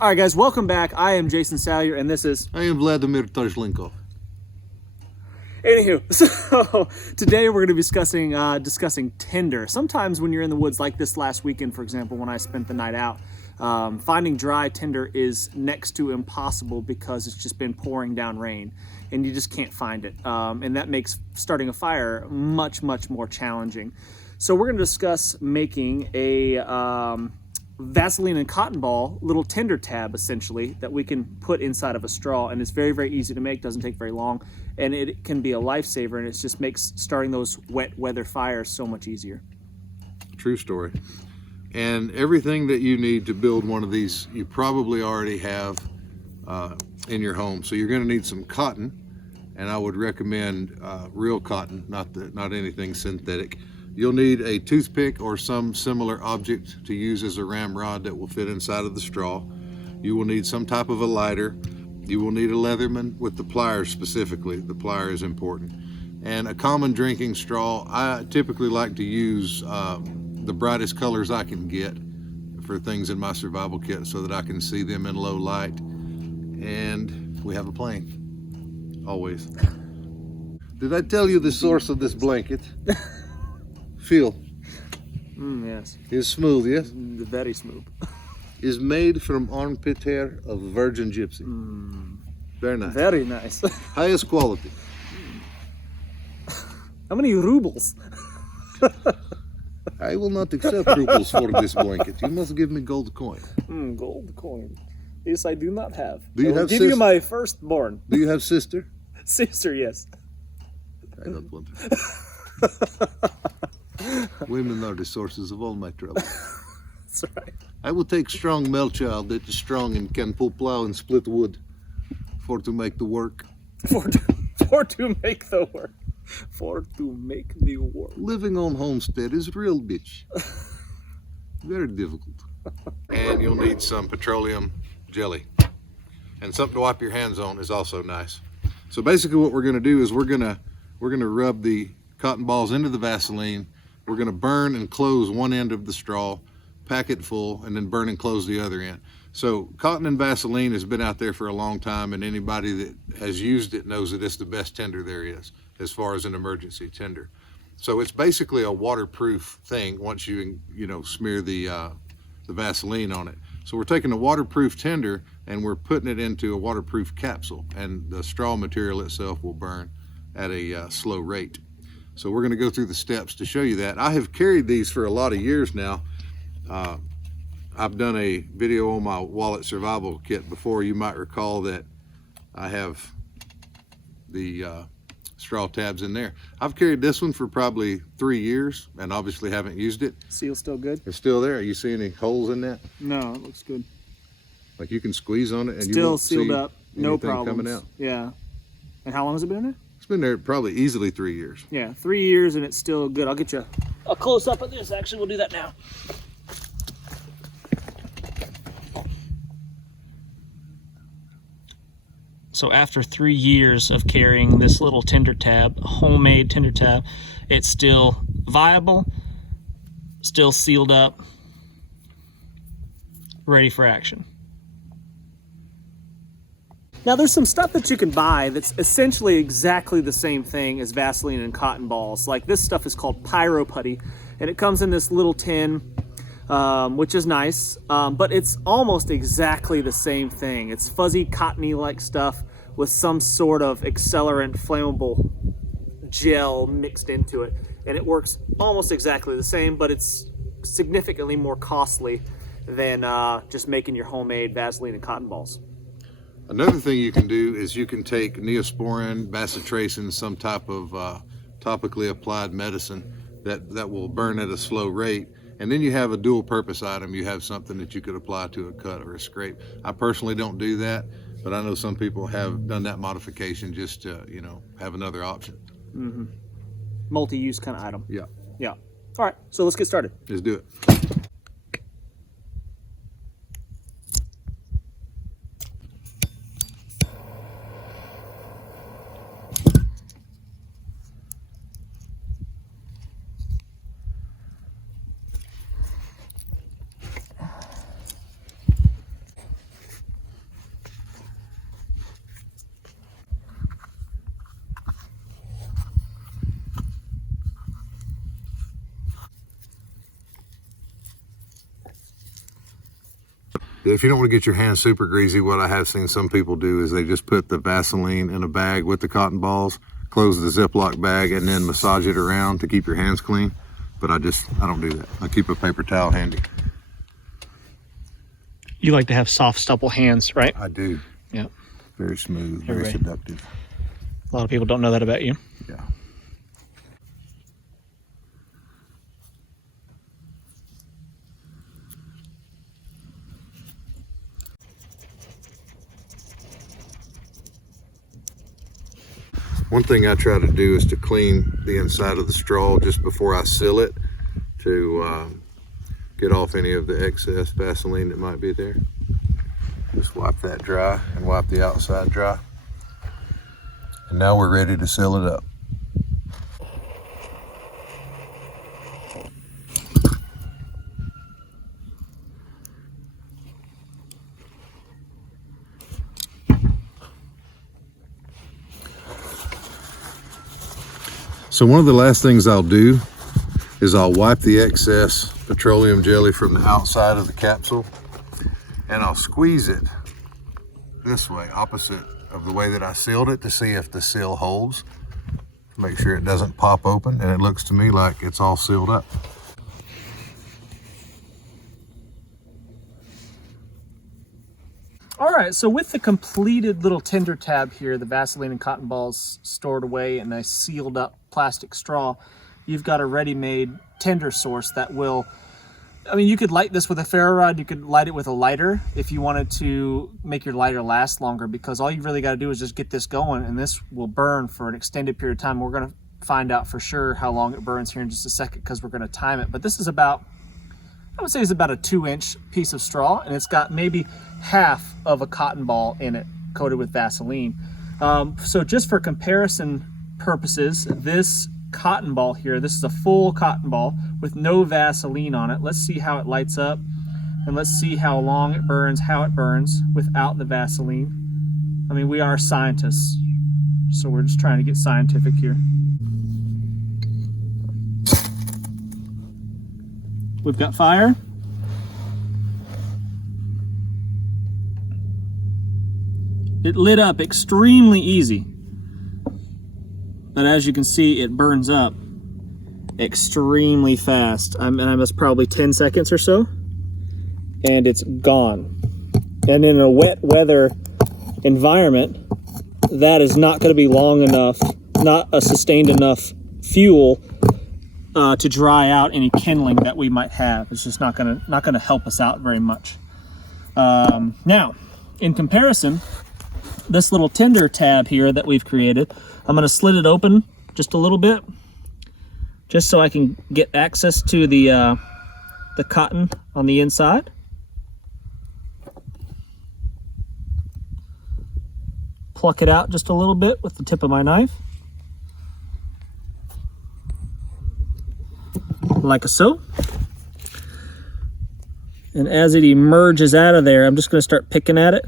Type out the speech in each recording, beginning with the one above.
All right, guys, welcome back. I am Jason Salyer, and this is... I am Vladimir Toshlenko. Anywho, so today we're going to be discussing Tinder. Sometimes when you're in the woods, like this last weekend, for example, when I spent the night out, finding dry Tinder is next to impossible because it's just been pouring down rain, and you just can't find it. And that makes starting a fire much, much more challenging. So we're going to discuss making a Vaseline and cotton ball little Tinder tab, essentially, that we can put inside of a straw, and it's very, very easy to make, doesn't take very long, and it can be a lifesaver, and it just makes starting those wet weather fires so much easier. True story. And everything that you need to build one of these, you probably already have in your home. So you're going to need some cotton, and I would recommend real cotton, not anything synthetic. You'll need a toothpick or some similar object to use as a ramrod that will fit inside of the straw. You will need some type of a lighter. You will need a Leatherman with the pliers specifically. The plier is important. And a common drinking straw. I typically like to use the brightest colors I can get for things in my survival kit so that I can see them in low light. And we have a plane, always. Did I tell you the source of this blanket? Feel. Yes. It's smooth, yes? Very smooth. Is made from armpit hair of virgin gypsy. Very nice. Very nice. Highest quality. How many rubles? I will not accept rubles for this blanket. You must give me gold coin. Gold coin. Yes, I do not have. Do you I will have give you my firstborn. Do you have sister? Sister, yes. I don't want to. Women are the sources of all my trouble. That's right. I will take strong male child that is strong and can pull plow and split wood for to make the work. For to make the work. For to make the work. Living on homestead is real bitch. Very difficult. And you'll need some petroleum jelly. And something to wipe your hands on is also nice. So basically what we're gonna do is we're gonna rub the cotton balls into the Vaseline. We're gonna burn and close one end of the straw, pack it full, and then burn and close the other end. So cotton and Vaseline has been out there for a long time, and anybody that has used it knows that it's the best tinder there is as far as an emergency tinder. So it's basically a waterproof thing once you smear the Vaseline on it. So we're taking a waterproof tinder and we're putting it into a waterproof capsule, and the straw material itself will burn at a slow rate. So we're going to go through the steps to show you that. I have carried these for a lot of years now. I've done a video on my wallet survival kit before. You might recall that I have the straw tabs in there. I've carried this one for probably 3 years and obviously haven't used it. Seal's still good? It's still there. You see any holes in that? No, it looks good. Like you can squeeze on it and still you won't sealed see up, no anything problems. coming out. Yeah. And how long has it been in there? It's been there probably easily 3 years. Yeah, 3 years and it's still good. I'll get you a close up of this. Actually, we'll do that now. So after 3 years of carrying this little tinder tab, a homemade tinder tab, it's still viable, still sealed up, ready for action. Now there's some stuff that you can buy that's essentially exactly the same thing as Vaseline and cotton balls. Like this stuff is called Pyro Putty, and it comes in this little tin, which is nice, but it's almost exactly the same thing. It's fuzzy, cottony-like stuff with some sort of accelerant, flammable gel mixed into it, and it works almost exactly the same, but it's significantly more costly than just making your homemade Vaseline and cotton balls. Another thing you can do is you can take Neosporin, bacitracin, some type of topically applied medicine that will burn at a slow rate, and then you have a dual purpose item. You have something that you could apply to a cut or a scrape. I personally don't do that, but I know some people have done that modification just to, have another option. Mm-hmm. Multi-use kind of item. Yeah. Yeah. All right, so let's get started. Let's do it. If you don't want to get your hands super greasy, what I have seen some people do is they just put the Vaseline in a bag with the cotton balls, close the Ziploc bag, and then massage it around to keep your hands clean. But I don't do that. I keep a paper towel handy. You like to have soft, supple hands, right? I do. Yeah. Very smooth, very seductive. A lot of people don't know that about you. Yeah. One thing I try to do is to clean the inside of the straw just before I seal it to get off any of the excess Vaseline that might be there. Just wipe that dry and wipe the outside dry. And now we're ready to seal it up. So one of the last things I'll do is I'll wipe the excess petroleum jelly from the outside of the capsule, and I'll squeeze it this way, opposite of the way that I sealed it, to see if the seal holds. Make sure it doesn't pop open, and it looks to me like it's all sealed up. All right, so with the completed little Tinder tab here, the Vaseline and cotton balls stored away in a sealed up plastic straw, you've got a ready-made tinder source that will, I mean, you could light this with a ferro rod, you could light it with a lighter if you wanted to make your lighter last longer, because all you really got to do is just get this going, and this will burn for an extended period of time. We're going to find out for sure how long it burns here in just a second, because we're going to time it. But this is about, I would say it's about a 2-inch piece of straw, and it's got maybe half of a cotton ball in it coated with Vaseline. So just for comparison purposes, this cotton ball here, this is a full cotton ball with no Vaseline on it. Let's see how it lights up, and let's see how long it burns, how it burns without the Vaseline. I mean, we are scientists, so we're just trying to get scientific here. We've got fire. It lit up extremely easy, but as you can see, it burns up extremely fast. I was probably 10 seconds or so, and it's gone. And in a wet weather environment, that is not going to be long enough, not a sustained enough fuel to dry out any kindling that we might have. It's just not gonna help us out very much. Now, in comparison, this little Tinder tab here that we've created, I'm gonna slit it open just a little bit, just so I can get access to the cotton on the inside. Pluck it out just a little bit with the tip of my knife, like so. And as it emerges out of there, I'm just going to start picking at it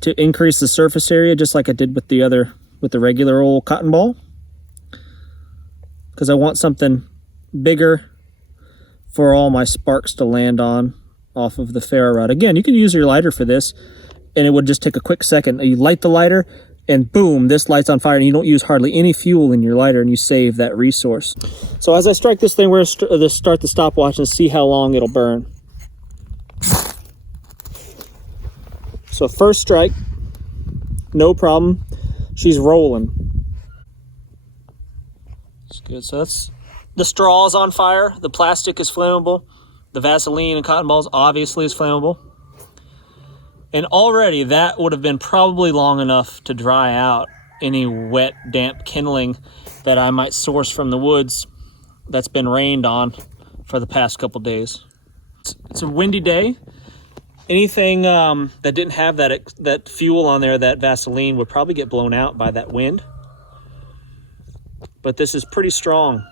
to increase the surface area, just like I did with the regular old cotton ball, because I want something bigger for all my sparks to land on off of the ferro rod. Again, you can use your lighter for this, and it would just take a quick second. You light the lighter, and boom, this lights on fire, and you don't use hardly any fuel in your lighter, and you save that resource. So as I strike this thing, we're going to start the stopwatch and see how long it'll burn. So first strike, no problem. She's rolling. That's good. So that's, the straw is on fire. The plastic is flammable. The Vaseline and cotton balls obviously is flammable. And already that would have been probably long enough to dry out any wet, damp kindling that I might source from the woods that's been rained on for the past couple days. It's a windy day. Anything that didn't have that fuel on there, that Vaseline, would probably get blown out by that wind. But this is pretty strong.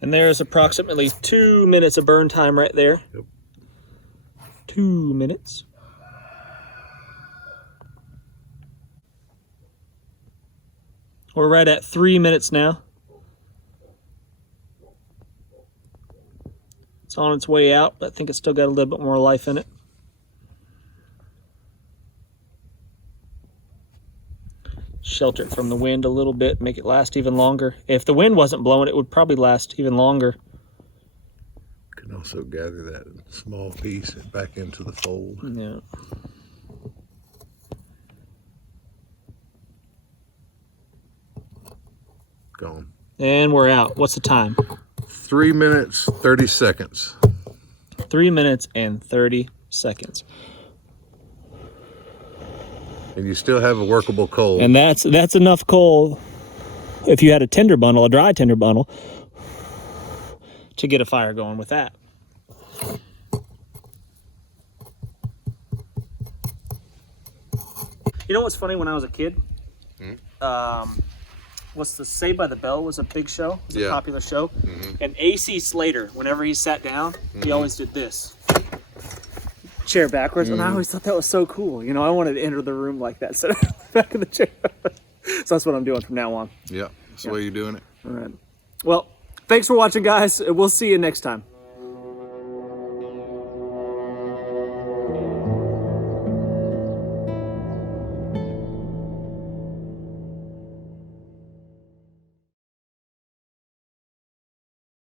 And there's approximately 2 minutes of burn time right there. Yep. 2 minutes. We're right at 3 minutes now. It's on its way out, but I think it's still got a little bit more life in it. Shelter it from the wind a little bit, make it last even longer. If the wind wasn't blowing, it would probably last even longer. You can also gather that small piece back into the fold. Yeah. Gone. And we're out. What's the time? 3 minutes, 30 seconds. 3 minutes and 30 seconds. And you still have a workable coal. And that's enough coal if you had a tinder bundle, a dry tinder bundle, to get a fire going with that. You know what's funny? When I was a kid, what's the Saved by the Bell was a big show. It was a popular show. And A.C. Slater, whenever he sat down, he always did this. Chair backwards, and I always thought that was so cool. You know, I wanted to enter the room like that, sit back in the chair. So that's what I'm doing from now on. Yeah, that's the way you're doing it. All right. Well, thanks for watching, guys. We'll see you next time.